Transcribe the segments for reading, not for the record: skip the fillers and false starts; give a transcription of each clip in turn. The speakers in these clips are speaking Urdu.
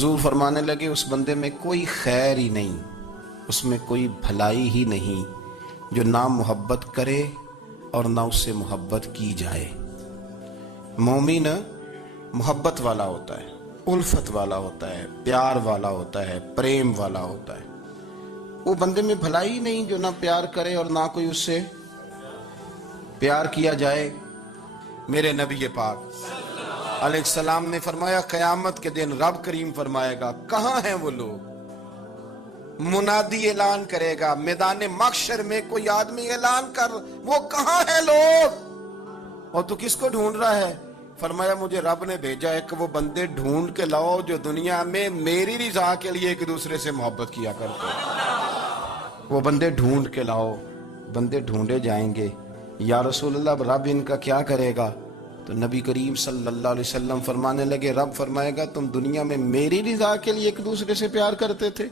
حضور فرمانے لگے اس بندے میں کوئی خیر ہی نہیں، اس میں کوئی بھلائی ہی نہیں جو نہ محبت کرے اور نہ اس سے محبت کی جائے۔ مومن محبت والا ہوتا ہے، الفت والا ہوتا ہے، پیار والا ہوتا ہے، پریم والا ہوتا ہے۔ وہ بندے میں بھلائی نہیں جو نہ پیار کرے اور نہ کوئی اس سے پیار کیا جائے۔ میرے نبی پاک علیہ السلام نے فرمایا قیامت کے دن رب کریم فرمائے گا کہاں ہیں وہ لوگ؟ منادی اعلان کرے گا میدان محشر میں، کوئی آدمی اعلان کر وہ کہاں ہیں لوگ؟ اور تو کس کو ڈھونڈ رہا ہے؟ فرمایا مجھے رب نے بھیجا ہے کہ وہ بندے ڈھونڈ کے لاؤ جو دنیا میں میری رضا کے لیے ایک دوسرے سے محبت کیا کرتے ہیں۔ وہ بندے ڈھونڈ کے لاؤ۔ بندے ڈھونڈے جائیں گے۔ یا رسول اللہ رب ان کا کیا کرے گا؟ تو نبی کریم صلی اللہ علیہ وسلم فرمانے لگے رب فرمائے گا تم دنیا میں میری رضا کے لیے ایک دوسرے سے پیار کرتے تھے،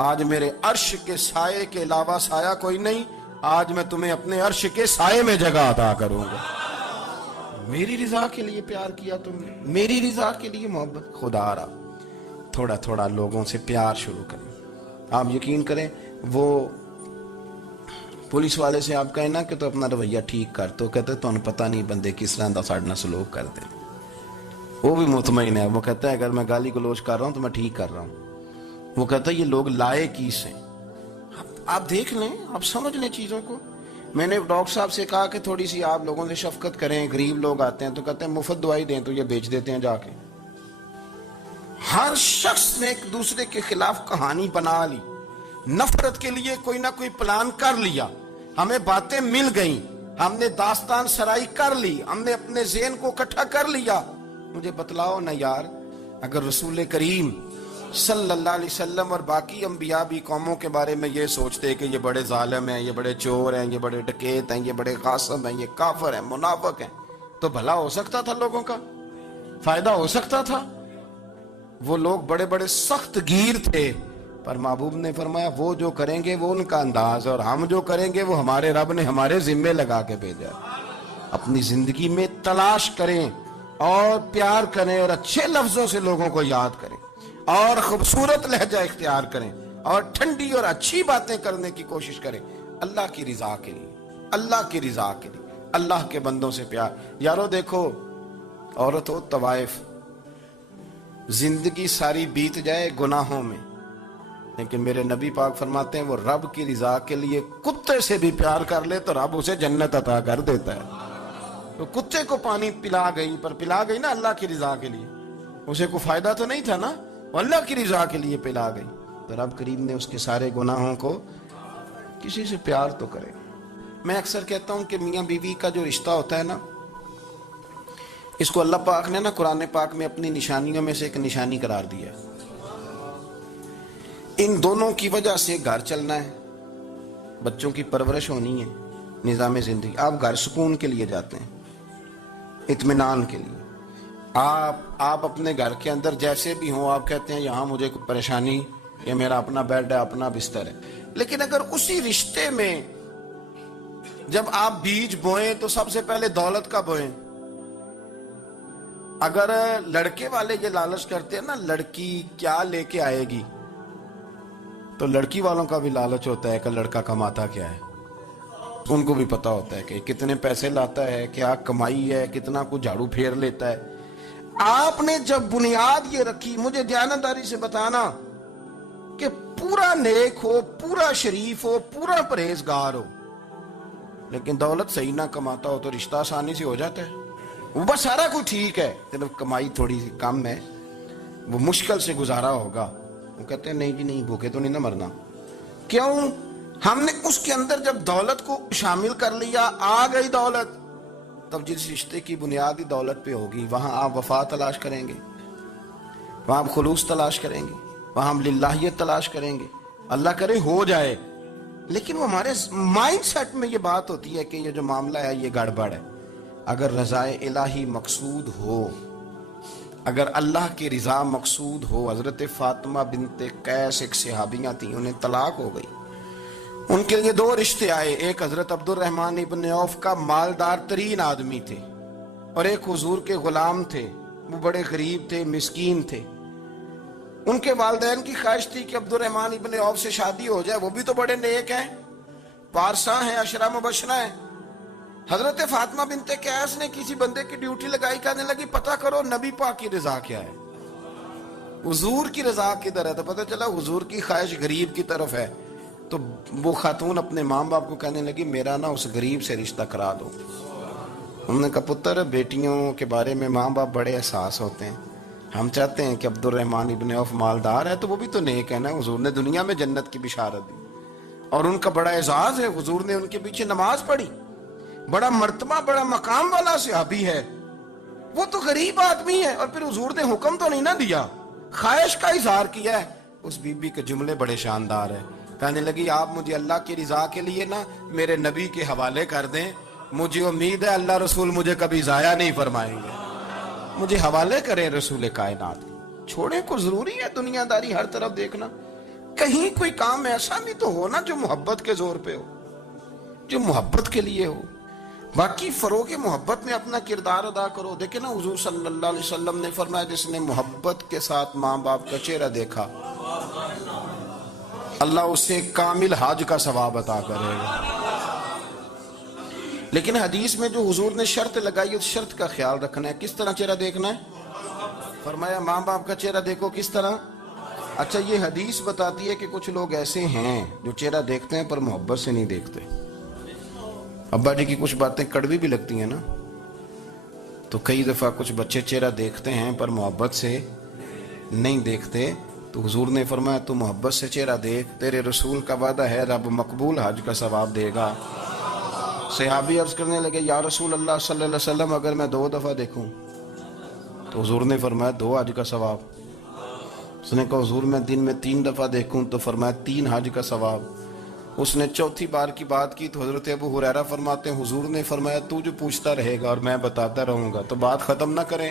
آج میرے عرش کے سائے کے علاوہ سایہ کوئی نہیں، آج میں تمہیں اپنے عرش کے سائے میں جگہ عطا کروں گا۔ میری رضا کے لیے پیار کیا تم نے، میری رضا کے لیے محبت۔ خدا را تھوڑا تھوڑا لوگوں سے پیار شروع کریں۔ آپ یقین کریں وہ پولیس والے سے آپ کہیں نا کہ تو اپنا رویہ ٹھیک کر، تو کہتے تو انہیں پتہ نہیں بندے کس طرح دا ساڑھنا سلوک کرتے ہیں۔ وہ بھی مطمئن ہے، وہ کہتا ہے اگر میں گالی گلوچ کر رہا ہوں تو میں ٹھیک کر رہا ہوں۔ وہ کہتا ہے یہ لوگ لائے کیس ہیں۔ آپ دیکھ لیں، آپ سمجھ لیں چیزوں کو۔ میں نے ڈاکٹر صاحب سے کہا کہ تھوڑی سی آپ لوگوں سے شفقت کریں، غریب لوگ آتے ہیں تو کہتے ہیں مفت دوائی دیں تو یہ بیچ دیتے ہیں جا کے۔ ہر شخص نے ایک دوسرے کے خلاف کہانی بنا لی، نفرت کے لیے کوئی نہ کوئی پلان کر لیا، ہمیں باتیں مل گئیں، ہم نے داستان سرائی کر لی، ہم نے اپنے ذہن کو اکٹھا کر لیا۔ مجھے بتلاؤ نا یار، اگر رسول کریم صلی اللہ علیہ وسلم اور باقی انبیاء بھی قوموں کے بارے میں یہ سوچتے کہ یہ بڑے ظالم ہیں، یہ بڑے چور ہیں، یہ بڑے ڈکیت ہیں، یہ بڑے غاصب ہیں، یہ کافر ہیں، منافق ہیں، تو بھلا ہو سکتا تھا، لوگوں کا فائدہ ہو سکتا تھا۔ وہ لوگ بڑے بڑے سخت گیر تھے، پر محبوب نے فرمایا وہ جو کریں گے وہ ان کا انداز، اور ہم جو کریں گے وہ ہمارے رب نے ہمارے ذمے لگا کے بھیجا۔ اپنی زندگی میں تلاش کریں اور پیار کریں اور اچھے لفظوں سے لوگوں کو یاد کریں اور خوبصورت لہجہ اختیار کریں اور ٹھنڈی اور اچھی باتیں کرنے کی کوشش کریں، اللہ کی رضا کے لیے، اللہ کی رضا کے لیے، اللہ کے بندوں سے پیار۔ یارو دیکھو، عورت ہو طوائف، زندگی ساری بیت جائے گناہوں میں، لیکن میرے نبی پاک فرماتے ہیں وہ رب کی رضا کے لیے کتے سے بھی پیار کر لے تو رب اسے جنت عطا کر دیتا ہے۔ تو کتے کو پانی پلا گئی، پر پلا گئی نا اللہ کی رضا کے لیے، اسے کوئی فائدہ تو نہیں تھا نا، وہ اللہ کی رضا کے لیے پلا گئی، تو رب کریم نے اس کے سارے گناہوں کو، کسی سے پیار تو کرے۔ میں اکثر کہتا ہوں کہ میاں بیوی کا جو رشتہ ہوتا ہے نا، اس کو اللہ پاک نے نا قرآن پاک میں اپنی نشانیوں میں سے ایک نشانی قرار دیا ہے۔ ان دونوں کی وجہ سے گھر چلنا ہے، بچوں کی پرورش ہونی ہے، نظام زندگی۔ آپ گھر سکون کے لیے جاتے ہیں، اطمینان کے لیے۔ آپ اپنے گھر کے اندر جیسے بھی ہوں، آپ کہتے ہیں یہاں مجھے کوئی پریشانی، یہ میرا اپنا بیڈ ہے، اپنا بستر ہے۔ لیکن اگر اسی رشتے میں جب آپ بیج بوئیں تو سب سے پہلے دولت کا بوئیں۔ اگر لڑکے والے یہ لالچ کرتے ہیں نا لڑکی کیا لے کے آئے گی، تو لڑکی والوں کا بھی لالچ ہوتا ہے کہ لڑکا کماتا کیا ہے، ان کو بھی پتا ہوتا ہے کہ کتنے پیسے لاتا ہے، کیا کمائی ہے، کتنا کو جھاڑو پھیر لیتا ہے۔ آپ نے جب بنیاد یہ رکھی، مجھے دیانتداری سے بتانا کہ پورا نیک ہو، پورا شریف ہو، پورا پرہیزگار ہو، لیکن دولت صحیح نہ کماتا ہو تو رشتہ آسانی سے ہو جاتا ہے۔ وہ بس سارا کچھ ٹھیک ہے، صرف کمائی تھوڑی سی کم ہے، وہ مشکل سے گزارا ہوگا، وہ کہتے ہیں نہیں جی نہیں، بھوکے تو نہیں نہ مرنا۔ کیوں؟ ہم نے اس کے اندر جب دولت کو شامل کر لیا، آ گئی دولت، تب جس رشتے کی بنیادی دولت پہ ہوگی وہاں آپ وفا تلاش کریں گے، وہاں آپ خلوص تلاش کریں گے، وہاں ہم للہیت تلاش کریں گے، اللہ کرے ہو جائے۔ لیکن وہ ہمارے مائنڈ سیٹ میں یہ بات ہوتی ہے کہ یہ جو معاملہ ہے یہ گڑبڑ ہے۔ اگر رضائے الہی مقصود ہو، اگر اللہ کی رضا مقصود ہو، حضرت فاطمہ بنت قیس ایک صحابیہ تھیں، انہیں طلاق ہو گئی، ان کے لیے دو رشتے آئے، ایک حضرت عبد الرحمن ابن عوف کا مالدار ترین آدمی تھے، اور ایک حضور کے غلام تھے، وہ بڑے غریب تھے، مسکین تھے۔ ان کے والدین کی خواہش تھی کہ عبدالرحمن ابن عوف سے شادی ہو جائے، وہ بھی تو بڑے نیک ہیں، پارساں ہیں، عشرہ مبشرہ ہیں۔ حضرت فاطمہ بنت قیس نے کسی بندے کی ڈیوٹی لگائی، کہنے لگی پتہ کرو نبی پاک کی رضا کیا ہے، حضور کی رضا کدھر ہے؟ تو پتہ چلا حضور کی خواہش غریب کی طرف ہے۔ تو وہ خاتون اپنے ماں باپ کو کہنے لگی میرا نا اس غریب سے رشتہ کرا دو۔ انہوں نے کہا پتر بیٹیوں کے بارے میں ماں باپ بڑے احساس ہوتے ہیں، ہم چاہتے ہیں کہ عبدالرحمن ابن عوف مالدار ہے تو وہ بھی تو نیک ہے نا، حضور نے دنیا میں جنت کی بشارت دی اور ان کا بڑا اعزاز ہے، حضور نے ان کے پیچھے نماز پڑھی، بڑا مرتبہ بڑا مقام والا صحابی ہے، وہ تو غریب آدمی ہے، اور پھر حضور نے حکم تو نہیں نہ دیا، خواہش کا اظہار کیا ہے۔ اس بی بی کے جملے بڑے شاندار ہیں، کہنے لگی آپ مجھے اللہ کی رضا کے لیے نا میرے نبی کے حوالے کر دیں، مجھے امید ہے اللہ رسول مجھے کبھی ضائع نہیں فرمائیں گے، مجھے حوالے کریں رسول کائنات۔ چھوڑیں کو ضروری ہے دنیا داری ہر طرف دیکھنا، کہیں کوئی کام ایسا بھی تو ہو نا جو محبت کے زور پہ ہو، جو محبت کے لیے ہو۔ باقی فروغ محبت میں اپنا کردار ادا کرو۔ دیکھیں نا حضور صلی اللہ علیہ وسلم نے فرمایا جس نے محبت کے ساتھ ماں باپ کا چہرہ دیکھا اللہ اسے کامل حج کا ثواب عطا کرے گا۔ لیکن حدیث میں جو حضور نے شرط لگائی اس شرط کا خیال رکھنا ہے، کس طرح چہرہ دیکھنا ہے؟ فرمایا ماں باپ کا چہرہ دیکھو کس طرح؟ اچھا یہ حدیث بتاتی ہے کہ کچھ لوگ ایسے ہیں جو چہرہ دیکھتے ہیں پر محبت سے نہیں دیکھتے۔ ابا جی کی کچھ باتیں کڑوی بھی لگتی ہیں نا، تو کئی دفعہ کچھ بچے چہرہ دیکھتے ہیں پر محبت سے نہیں دیکھتے، تو حضور نے فرمایا تو محبت سے چہرہ دیکھ، تیرے رسول کا وعدہ ہے رب مقبول حج کا ثواب دے گا۔ صحابی عرض کرنے لگے یا رسول اللہ صلی اللہ علیہ وسلم اگر میں 2 دفعہ دیکھوں؟ تو حضور نے فرمایا 2 حج کا ثواب۔ اس نے کہا حضور میں دن میں 3 دفعہ دیکھوں؟ تو فرمایا 3 حج کا ثواب۔ اس نے چوتھی بار کی بات کی تو حضرت ابو ہریرہ فرماتے ہیں حضور نے فرمایا تو جو پوچھتا رہے گا اور میں بتاتا رہوں گا، تو بات ختم نہ کریں،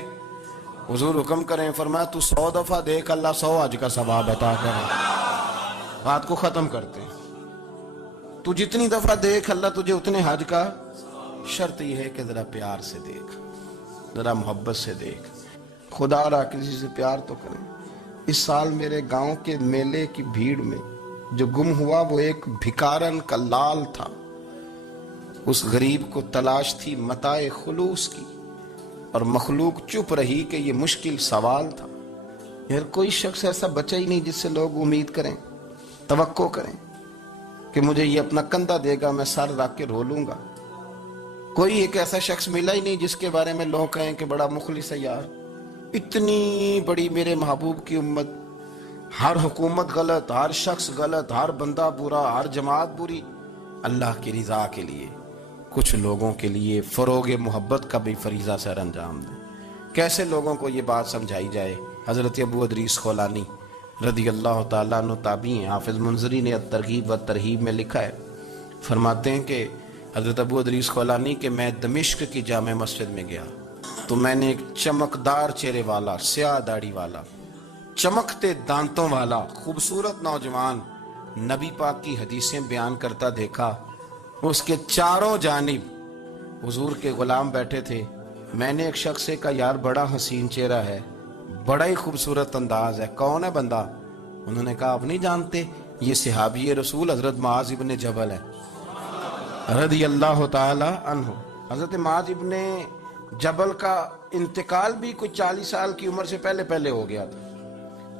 حضور حکم کریں، فرمایا تو 100 دفعہ دیکھ اللہ 100 حج کا ثواب عطا کرے۔ بات کو ختم کرتے ہیں، تو جتنی دفعہ دیکھ اللہ تجھے اتنے حج کا، شرط یہ ہے کہ ذرا پیار سے دیکھ، ذرا محبت سے دیکھ، خدا را کسی سے پیار تو کریں۔ اس سال میرے گاؤں کے میلے کی بھیڑ میں جو گم ہوا وہ ایک بھکارن کا لال تھا، اس غریب کو تلاش تھی متاع خلوص کی، اور مخلوق چپ رہی کہ یہ مشکل سوال تھا۔ یار کوئی شخص ایسا بچا ہی نہیں جس سے لوگ امید کریں، توقع کریں کہ مجھے یہ اپنا کندھا دے گا میں سر رکھ کے رو لوں گا۔ کوئی ایک ایسا شخص ملا ہی نہیں جس کے بارے میں لوگ کہیں کہ بڑا مخلص ہے یار، اتنی بڑی میرے محبوب کی امت، ہر حکومت غلط، ہر شخص غلط، ہر بندہ برا، ہر جماعت بری، اللہ کی رضا کے لیے کچھ لوگوں کے لیے فروغ محبت کا بھی فریضہ سر انجام دیں۔ کیسے لوگوں کو یہ بات سمجھائی جائے؟ حضرت ابو ادریس خولانی رضی اللہ تعالیٰ عنہ تابعی ہیں، حافظ منذری نے الترغیب والترہیب میں لکھا ہے، فرماتے ہیں کہ حضرت ابو ادریس خولانی کہ میں دمشق کی جامع مسجد میں گیا تو میں نے ایک چمکدار چہرے والا، سیاہ داڑھی والا، چمکتے دانتوں والا خوبصورت نوجوان نبی پاک کی حدیثیں بیان کرتا دیکھا۔ اس کے چاروں جانب حضور کے غلام بیٹھے تھے۔ میں نے ایک شخص سے کہا یار بڑا حسین چہرہ ہے، بڑا ہی خوبصورت انداز ہے، کون ہے بندہ؟ انہوں نے کہا آپ نہیں جانتے، یہ صحابی رسول حضرت معاذ ابن جبل ہے رضی اللہ تعالی عنہ۔ حضرت معاذ ابن جبل کا انتقال بھی کوئی 40 سال کی عمر سے پہلے ہو گیا تھا،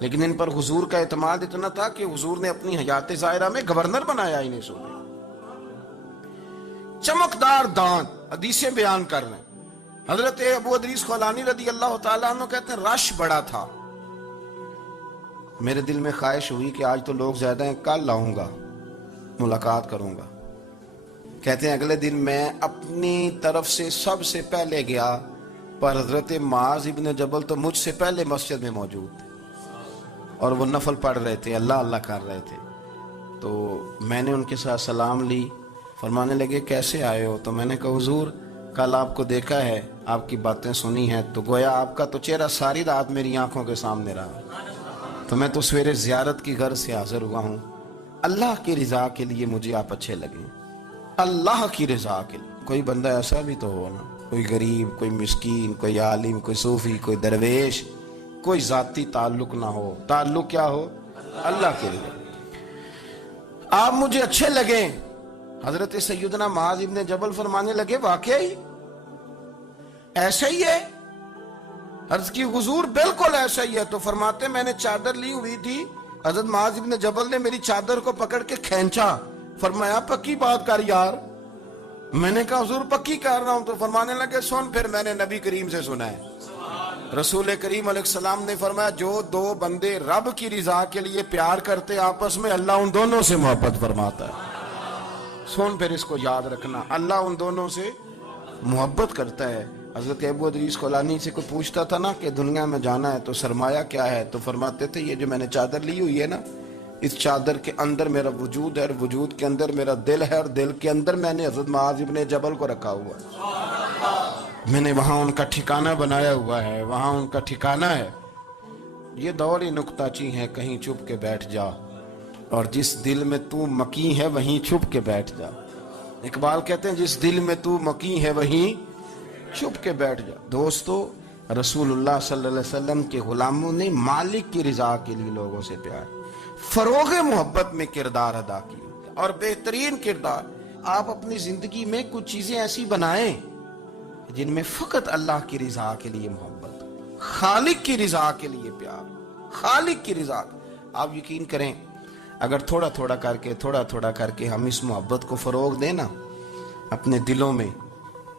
لیکن ان پر حضور کا اعتماد اتنا تھا کہ حضور نے اپنی حیات ظاہرہ میں گورنر بنایا انہیں صوبے۔ چمکدار دانت، حدیثیں بیان کر رہے ہیں۔ حضرت ابو ادریس خولانی رضی اللہ تعالیٰ عنہ کہتے ہیں رش بڑا تھا، میرے دل میں خواہش ہوئی کہ آج تو لوگ زیادہ ہیں، کل آؤں گا ملاقات کروں گا۔ کہتے ہیں اگلے دن میں اپنی طرف سے سب سے پہلے گیا، پر حضرت معاذ ابن جبل تو مجھ سے پہلے مسجد میں موجود تھے اور وہ نفل پڑھ رہے تھے، اللہ اللہ کر رہے تھے۔ تو میں نے ان کے ساتھ سلام لی، فرمانے لگے کیسے آئے ہو؟ تو میں نے کہا حضور کل آپ کو دیکھا ہے، آپ کی باتیں سنی ہیں، تو گویا آپ کا تو چہرہ ساری رات میری آنکھوں کے سامنے رہا، تو میں تو سویرے زیارت کی غرض سے حاضر ہوا ہوں، اللہ کی رضا کے لیے مجھے آپ اچھے لگیں، اللہ کی رضا کے لیے۔ کوئی بندہ ایسا بھی تو ہو نا، کوئی غریب، کوئی مسکین، کوئی عالم، کوئی صوفی، کوئی درویش، کوئی ذاتی تعلق نہ ہو، تعلق کیا ہو؟ اللہ کے لیے۔ آپ مجھے اچھے لگیں، حضرت سیدنا معاذ ابن جبل فرمانے لگے واقعی ایسا ہی ہے؟ عرض کی حضور بالکل ایسا ہی ہے۔ تو فرماتے میں نے چادر لی ہوئی تھی، حضرت معاذ ابن جبل نے میری چادر کو پکڑ کے کھینچا، فرمایا پکی بات کر یار۔ میں نے کہا حضور پکی کر رہا ہوں۔ تو فرمانے لگے سن، پھر میں نے نبی کریم سے سنا ہے، رسول کریم علیہ السلام نے فرمایا جو دو بندے رب کی رضا کے لیے پیار کرتے آپس میں، اللہ ان دونوں سے محبت فرماتا ہے۔ سن پھر اس کو یاد رکھنا، اللہ ان دونوں سے محبت کرتا ہے۔ حضرت ابو ادریس خولانی سے کوئی پوچھتا تھا نا کہ دنیا میں جانا ہے تو سرمایہ کیا ہے، تو فرماتے تھے یہ جو میں نے چادر لی ہوئی ہے نا، اس چادر کے اندر میرا وجود ہے، اور وجود کے اندر میرا دل ہے، اور دل کے اندر میں نے حضرت معاذ ابن جبل کو رکھا ہوا ہے، میں نے وہاں ان کا ٹھکانہ بنایا ہوا ہے، وہاں ان کا ٹھکانہ ہے۔ یہ دور ہی نکتہ چی ہے، کہیں چھپ کے بیٹھ جا، اور جس دل میں تو مکی ہے وہیں چھپ کے بیٹھ جا۔ اقبال کہتے ہیں جس دل میں تو مکی ہے وہیں چھپ کے بیٹھ جا۔ دوستو، رسول اللہ صلی اللہ علیہ وسلم کے غلاموں نے مالک کی رضا کے لیے لوگوں سے پیار، فروغ محبت میں کردار ادا کیا، اور بہترین کردار۔ آپ اپنی زندگی میں کچھ چیزیں ایسی بنائیں جن میں فقط اللہ کی رضا کے لیے محبت، خالق کی رضا کے لیے پیار، خالق کی رضا۔ آپ یقین کریں اگر تھوڑا تھوڑا کر کے ہم اس محبت کو فروغ دیں نا اپنے دلوں میں،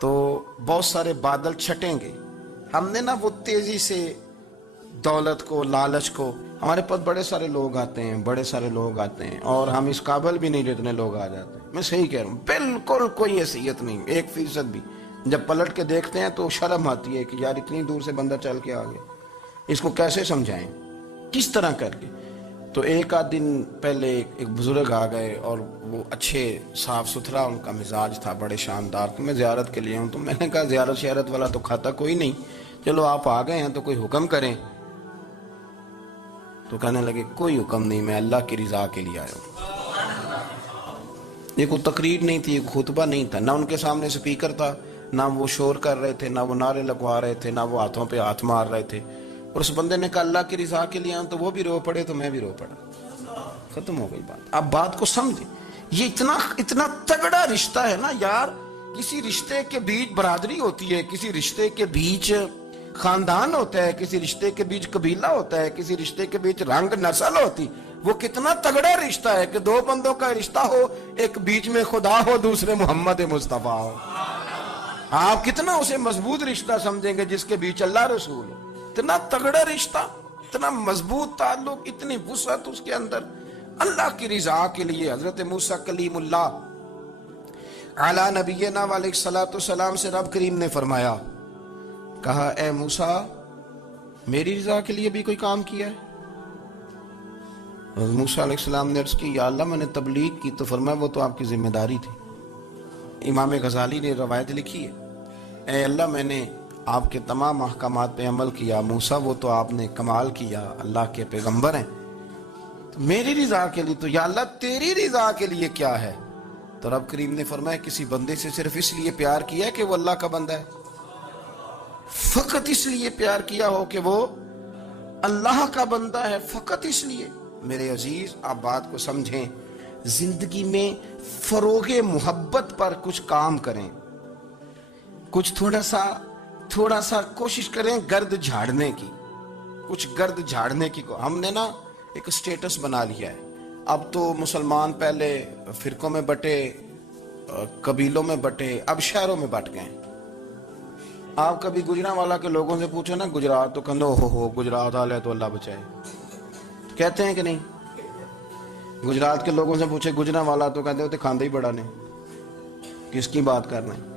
تو بہت سارے بادل چھٹیں گے۔ ہم نے نا وہ تیزی سے دولت کو، لالچ کو، ہمارے پاس بڑے سارے لوگ آتے ہیں اور ہم اس قابل بھی نہیں جتنے لوگ آ جاتے ہیں۔ میں صحیح کہہ رہا ہوں، بالکل کوئی حیثیت نہیں، 1% بھی۔ جب پلٹ کے دیکھتے ہیں تو شرم آتی ہے کہ یار اتنی دور سے بندہ چل کے آ گیا، اس کو کیسے سمجھائیں، کس طرح کر کے۔ تو ایک آدھ دن پہلے ایک بزرگ آ گئے، اور وہ اچھے صاف ستھرا ان کا مزاج تھا، بڑے شاندار۔ تو میں زیارت کے لیے ہوں، تو میں نے کہا زیارت شیارت والا تو کھاتا کوئی نہیں، چلو آپ آ گئے ہیں تو کوئی حکم کریں۔ تو کہنے لگے کوئی حکم نہیں، میں اللہ کی رضا کے لیے آیا ہوں۔ یہ کوئی تقریر نہیں تھی، ایک خطبہ نہیں تھا، نہ ان کے سامنے سپیکر تھا، نہ وہ شور کر رہے تھے، نہ وہ نعرے لگوا رہے تھے، نہ وہ ہاتھوں پہ ہاتھ مار رہے تھے۔ اور اس بندے نے کہا اللہ کی رضا کے لیے آؤں، تو وہ بھی رو پڑے تو میں بھی رو پڑا، ختم ہو گئی بات۔ اب بات کو سمجھیں، یہ اتنا تگڑا رشتہ ہے نا یار۔ کسی رشتے کے بیچ برادری ہوتی ہے، کسی رشتے کے بیچ خاندان ہوتا ہے، کسی رشتے کے بیچ قبیلہ ہوتا ہے، کسی رشتے کے بیچ رنگ نسل ہوتی۔ وہ کتنا تگڑا رشتہ ہے کہ دو بندوں کا رشتہ ہو، ایک بیچ میں خدا ہو، دوسرے محمد مصطفیٰ ہو۔ آپ کتنا اسے مضبوط رشتہ سمجھیں گے جس کے بیچ اللہ رسول ہو۔ اتنا تگڑا رشتہ، اتنا مضبوط تعلق، اتنی وسعت اس کے اندر، اللہ کی رضا کے لیے۔ حضرت موسیٰ کلیم اللہ علی نبینا علیہ الصلوۃ والسلام سے رب کریم نے فرمایا، کہا اے موسیٰ میری رضا کے لیے بھی کوئی کام کیا ہے؟ حضرت موسیٰ علیہ السلام نے عرض کی یا اللہ میں نے تبلیغ کی، تو فرمایا وہ تو آپ کی ذمہ داری تھی۔ امام غزالی نے روایت لکھی ہے، اے اللہ میں نے آپ کے تمام احکامات پہ عمل کیا، موسیٰ وہ تو آپ نے کمال کیا، اللہ کے پیغمبر ہیں، تو میری رضا کے لیے تو یا اللہ تیری رضا کے لیے کیا ہے؟ تو رب کریم نے فرمایا کسی بندے سے صرف اس لیے پیار کیا کہ وہ اللہ کا بندہ ہے، فقط اس لیے پیار کیا ہو کہ وہ اللہ کا بندہ ہے، فقط اس لیے۔ میرے عزیز آپ بات کو سمجھیں، زندگی میں فروغ محبت پر کچھ کام کریں، کچھ تھوڑا سا کوشش کریں گرد جھاڑنے کی، کچھ گرد جھاڑنے کی۔ ہم نے نا ایک سٹیٹس بنا لیا ہے، اب تو مسلمان پہلے فرقوں میں بٹے، قبیلوں میں بٹے، اب شہروں میں بٹ گئے۔ آپ کبھی گجرانوالا کے لوگوں سے پوچھو نا گجرات، تو کہندو ہو گجرات والے تو اللہ بچائے، کہتے ہیں کہ نہیں؟ گجرات کے لوگوں سے پوچھے گجرانوالا تو کہتے ہوتے کھاندے ہی بڑا نے، کس کی بات کرنا ہے؟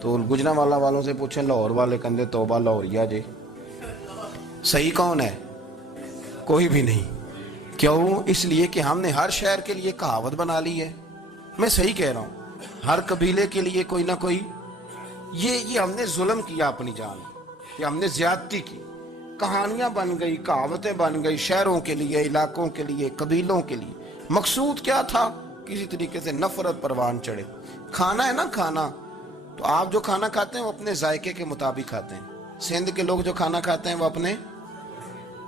تو گجرانوالا والوں سے پوچھیں لاہور والے، کہندے توبہ لاہوریا جے۔ صحیح کون ہے؟ کوئی بھی نہیں۔ کیوں؟ اس لیے کہ ہم نے ہر شہر کے لیے کہاوت بنا لی ہے۔ میں صحیح کہہ رہا ہوں، ہر قبیلے کے لیے کوئی نہ کوئی، یہ ہم نے ظلم کیا اپنی جان، یہ ہم نے زیادتی کی، کہانیاں بن گئی، کہاوتیں بن گئی، شہروں کے لیے، علاقوں کے لیے، قبیلوں کے لیے۔ مقصود کیا تھا؟ کسی طریقے سے نفرت پروان چڑھے۔ کھانا ہے نا، کھانا تو آپ جو کھانا کھاتے ہیں وہ اپنے ذائقے کے مطابق کھاتے ہیں۔ سندھ کے لوگ جو کھانا کھاتے ہیں وہ اپنے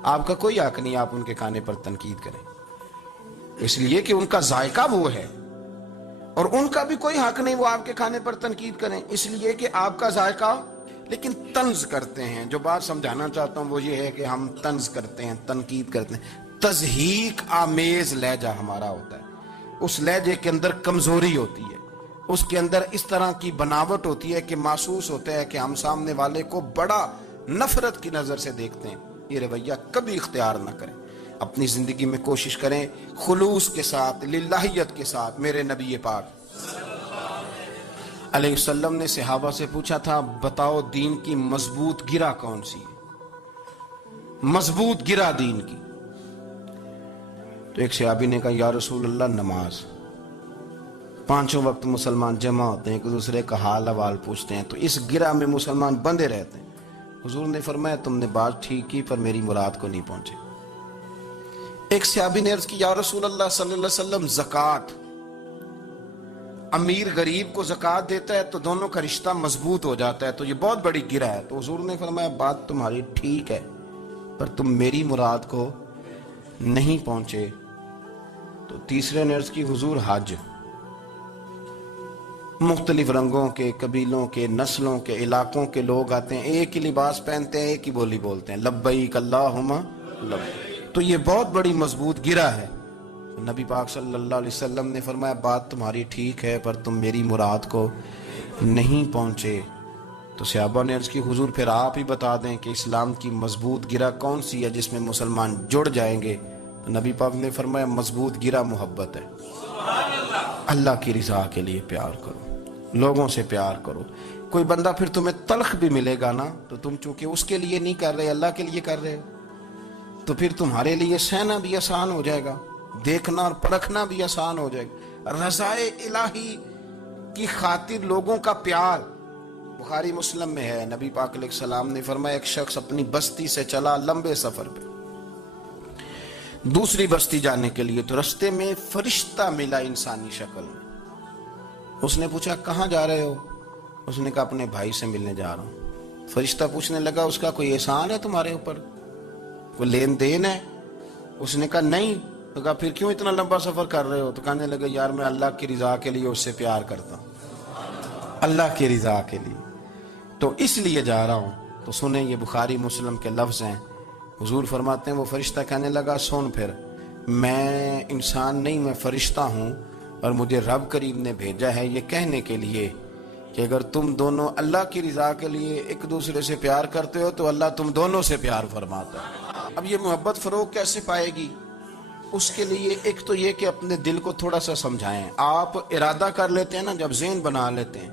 آپ کا کوئی حق نہیں آپ ان کے کھانے پر تنقید کریں، اس لیے کہ ان کا ذائقہ وہ ہے، اور ان کا بھی کوئی حق نہیں وہ آپ کے کھانے پر تنقید کریں اس لیے کہ آپ کا ذائقہ۔ لیکن طنز کرتے ہیں، جو بات سمجھانا چاہتا ہوں وہ یہ ہے کہ ہم طنز کرتے ہیں، تنقید کرتے ہیں، تضحیک آمیز لہجہ ہمارا ہوتا ہے، اس لہجے کے اندر کمزوری ہوتی ہے، اس کے اندر اس طرح کی بناوٹ ہوتی ہے کہ محسوس ہوتا ہے کہ ہم سامنے والے کو بڑا نفرت کی نظر سے دیکھتے ہیں۔ یہ رویہ کبھی اختیار نہ کریں، اپنی زندگی میں کوشش کریں خلوص کے ساتھ، للہیت کے ساتھ۔ میرے نبی پاک علیہ السلام نے صحابہ سے پوچھا تھا بتاؤ دین کی مضبوط گرہ کون سی ہے، مضبوط گرہ دین کی؟ تو ایک صحابی نے کہا یا رسول اللہ نماز، پانچوں وقت مسلمان جمع ہوتے ہیں، ایک دوسرے کا حال احوال پوچھتے ہیں، تو اس گرہ میں مسلمان بندے رہتے ہیں۔ حضور نے فرمایا تم نے بات ٹھیک کی پر میری مراد کو نہیں پہنچے۔ ایک صحابی نے عرض کی یا رسول اللہ صلی اللہ علیہ وسلم زکوٰۃ، امیر غریب کو زکوٰۃ دیتا ہے تو دونوں کا رشتہ مضبوط ہو جاتا ہے، تو یہ بہت بڑی گرہ ہے۔ تو حضور نے فرمایا بات تمہاری ٹھیک ہے پر تم میری مراد کو نہیں پہنچے۔ تو تیسرے نے عرض کی حضور حج، مختلف رنگوں کے، قبیلوں کے، نسلوں کے، علاقوں کے لوگ آتے ہیں، ایک ہی لباس پہنتے ہیں، ایک ہی بولی بولتے ہیں، لبیک اللہم لبیک، تو یہ بہت بڑی مضبوط گرہ ہے۔ نبی پاک صلی اللہ علیہ وسلم نے فرمایا بات تمہاری ٹھیک ہے پر تم میری مراد کو نہیں پہنچے۔ تو صحابہ نے عرض کی حضور پھر آپ ہی بتا دیں کہ اسلام کی مضبوط گرہ کون سی ہے جس میں مسلمان جڑ جائیں گے؟ تو نبی پاک نے فرمایا مضبوط گرہ محبت ہے، اللہ کی رضا کے لیے پیار کرو، لوگوں سے پیار کرو۔ کوئی بندہ پھر تمہیں تلخ بھی ملے گا نا، تو تم چونکہ اس کے لیے نہیں کر رہے اللہ کے لیے کر رہے ہو، تو پھر تمہارے لیے سہنا بھی آسان ہو جائے گا، دیکھنا اور پرکھنا بھی آسان ہو جائے گا۔ رضائے الہی کی خاطر لوگوں کا پیار، بخاری مسلم میں ہے، نبی پاک علیہ السلام نے فرمایا ایک شخص اپنی بستی سے چلا لمبے سفر پہ دوسری بستی جانے کے لیے، تو رستے میں فرشتہ ملا انسانی شکل میں۔ اس نے پوچھا کہاں جا رہے ہو؟ اس نے کہا اپنے بھائی سے ملنے جا رہا ہوں۔ فرشتہ پوچھنے لگا اس کا کوئی احسان ہے تمہارے اوپر، کوئی لین دین ہے؟ اس نے کہا نہیں۔ تو کہا پھر کیوں اتنا لمبا سفر کر رہے ہو؟ تو کہنے لگا یار میں اللہ کی رضا کے لیے اس سے پیار کرتا ہوں، اللہ کی رضا کے لیے تو اس لیے جا رہا ہوں۔ تو سنیں یہ بخاری مسلم کے لفظ ہیں، حضور فرماتے ہیں وہ فرشتہ کہنے لگا سن پھر میں انسان نہیں میں فرشتہ ہوں، اور مجھے رب کریم نے بھیجا ہے یہ کہنے کے لیے کہ اگر تم دونوں اللہ کی رضا کے لیے ایک دوسرے سے پیار کرتے ہو تو اللہ تم دونوں سے پیار فرماتا ہے۔ اب یہ محبت فروغ کیسے پائے گی؟ اس کے لیے ایک تو یہ کہ اپنے دل کو تھوڑا سا سمجھائیں۔ آپ ارادہ کر لیتے ہیں نا، جب ذہن بنا لیتے ہیں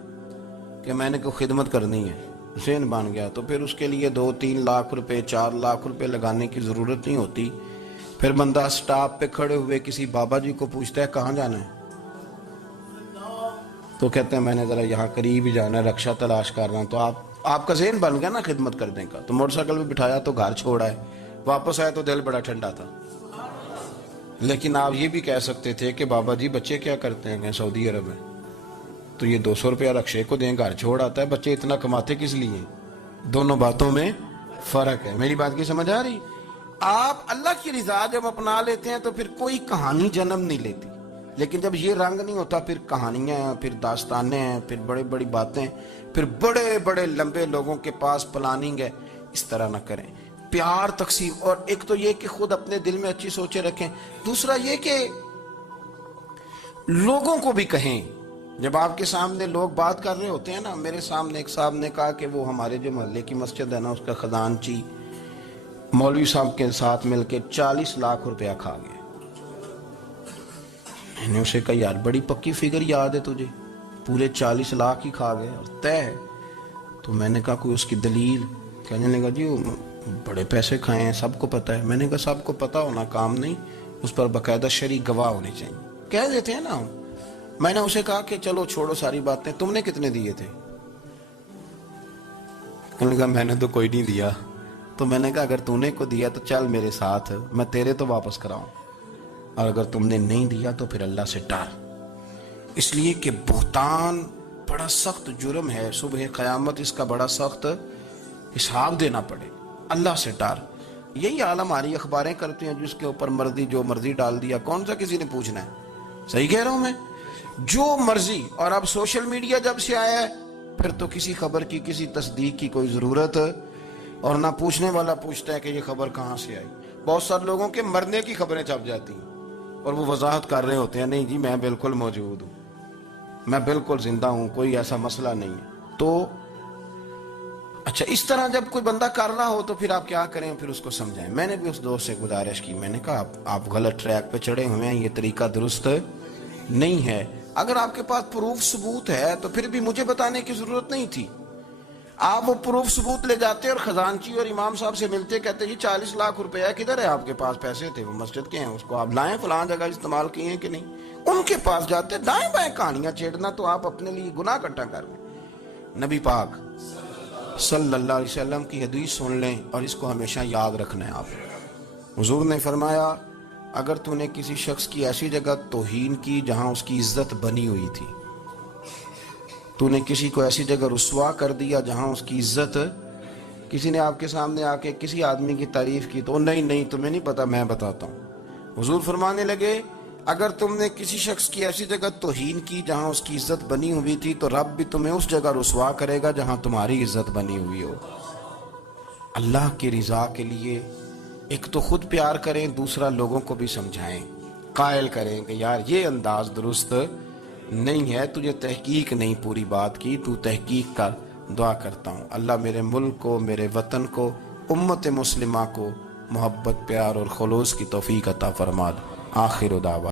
کہ میں نے کوئی خدمت کرنی ہے، ذہن بن گیا، تو پھر اس کے لیے 2-3 لاکھ روپے 4 لاکھ روپے لگانے کی ضرورت نہیں ہوتی۔ پھر بندہ سٹاپ پہ کھڑے ہوئے کسی بابا جی کو پوچھتا ہے کہاں جانا ہے، تو کہتے ہیں میں نے ذرا یہاں قریب ہی جانا ہے، رکشہ تلاش کر رہا ہوں۔ تو آپ کا ذہن بن گیا نا خدمت کرنے کا، تو موٹر سائیکل پہ بٹھایا تو گھر چھوڑا ہے، واپس آیا تو دل بڑا ٹھنڈا تھا۔ لیکن آپ یہ بھی کہہ سکتے تھے کہ بابا جی بچے کیا کرتے ہیں کہ سعودی عرب میں، تو یہ 200 روپیہ رکشے کو دیں، گھر چھوڑ آتا ہے، بچے اتنا کماتے کس لیے؟ دونوں باتوں میں فرق ہے۔ میری بات کی سمجھ آ رہی؟ آپ اللہ کی رضا جب اپنا لیتے ہیں تو پھر کوئی کہانی جنم نہیں لیتی، لیکن جب یہ رنگ نہیں ہوتا پھر کہانیاں ہیں، پھر داستانیں ہیں، پھر بڑی بڑی باتیں، پھر بڑے بڑے لمبے لوگوں کے پاس پلاننگ ہے۔ اس طرح نہ کریں، پیار تقسیم۔ اور ایک تو یہ کہ خود اپنے دل میں اچھی سوچیں رکھیں، دوسرا یہ کہ لوگوں کو بھی کہیں۔ جب آپ کے سامنے لوگ بات کر رہے ہوتے ہیں نا، میرے سامنے ایک صاحب نے کہا کہ وہ ہمارے جو محلے کی مسجد ہے نا اس کا خزانچی مولوی صاحب کے ساتھ مل کے 40 لاکھ روپیہ کھا گیا۔ میں نے اسے کہا یار بڑی پکی فگر یاد ہے تجھے، پورے 40 لاکھ ہی کھا گئے اور طے ہے؟ تو میں نے کہا کوئی اس کی دلیل؟ کہنے لگا جی بڑے پیسے کھائے ہیں، سب کو پتہ ہے۔ میں نے کہا سب کو پتہ ہونا کام نہیں، اس پر باقاعدہ شرعی گواہ ہونے چاہیے، کہہ دیتے ہیں نا۔ میں نے اسے کہا کہ چلو چھوڑو ساری باتیں، تم نے کتنے دیے تھے؟ کہنے لگا میں نے تو کوئی نہیں دیا۔ تو میں نے کہا اگر تو نے کو دیا تو چل میرے ساتھ، میں تیرے تو واپس کراؤں، اور اگر تم نے نہیں دیا تو پھر اللہ سے ڈر، اس لیے کہ بہتان بڑا سخت جرم ہے، صبح قیامت اس کا بڑا سخت حساب دینا پڑے۔ اللہ سے ڈر، یہی حال ہماری اخباریں کرتی ہیں، جس کے اوپر مرضی جو مرضی ڈال دیا، کون سا کسی نے پوچھنا ہے؟ صحیح کہہ رہا ہوں میں؟ جو مرضی. اور اب سوشل میڈیا جب سے آیا ہے پھر تو کسی خبر کی کسی تصدیق کی کوئی ضرورت اور نہ پوچھنے والا پوچھتا ہے کہ یہ خبر کہاں سے آئی. بہت سارے لوگوں کے مرنے کی خبریں چھپ جاتی ہیں اور وہ وضاحت کر رہے ہوتے ہیں نہیں جی میں بالکل موجود ہوں، میں بالکل زندہ ہوں، کوئی ایسا مسئلہ نہیں ہے. تو اچھا اس طرح جب کوئی بندہ کر رہا ہو تو پھر آپ کیا کریں؟ پھر اس کو سمجھائیں. میں نے بھی اس دوست سے گزارش کی، میں نے کہا آپ غلط ٹریک پہ چڑھے ہوئے ہیں، یہ طریقہ درست نہیں ہے. اگر آپ کے پاس پروف ثبوت ہے تو پھر بھی مجھے بتانے کی ضرورت نہیں تھی. آپ وہ پروف ثبوت لے جاتے اور خزانچی اور امام صاحب سے ملتے، کہتے جی 40 لاکھ روپیہ کدھر ہے؟ آپ کے پاس پیسے تھے، وہ مسجد کے ہیں، اس کو آپ لائیں، فلاں جگہ استعمال کیے ہیں کہ نہیں. ان کے پاس جاتے، دائیں بائیں کہانیاں چھیڑنا تو آپ اپنے لیے گناہ اکٹھا کر لیں. نبی پاک صلی اللہ علیہ وسلم کی حدیث سن لیں اور اس کو ہمیشہ یاد رکھنا ہے. آپ حضور نے فرمایا اگر تو نے کسی شخص کی ایسی جگہ توہین کی جہاں اس کی عزت بنی ہوئی تھی، تو نے کسی کو ایسی جگہ رسوا کر دیا جہاں اس کی عزت، کسی نے آپ کے سامنے آ کے کسی آدمی کی تعریف کی تو نہیں تمہیں نہیں پتا، میں بتاتا ہوں. حضور فرمانے لگے اگر تم نے کسی شخص کی ایسی جگہ توہین کی جہاں اس کی عزت بنی ہوئی تھی تو رب بھی تمہیں اس جگہ رسوا کرے گا جہاں تمہاری عزت بنی ہوئی ہو. اللہ کی رضا کے لیے ایک تو خود پیار کریں، دوسرا لوگوں کو بھی سمجھائیں، قائل کریں کہ یار یہ انداز درست نہیں ہے، تجھے تحقیق نہیں پوری بات کی، تو تحقیق کر. دعا کرتا ہوں اللہ میرے ملک کو، میرے وطن کو، امت مسلمہ کو محبت، پیار اور خلوص کی توفیق عطا فرما. آخر دعوانا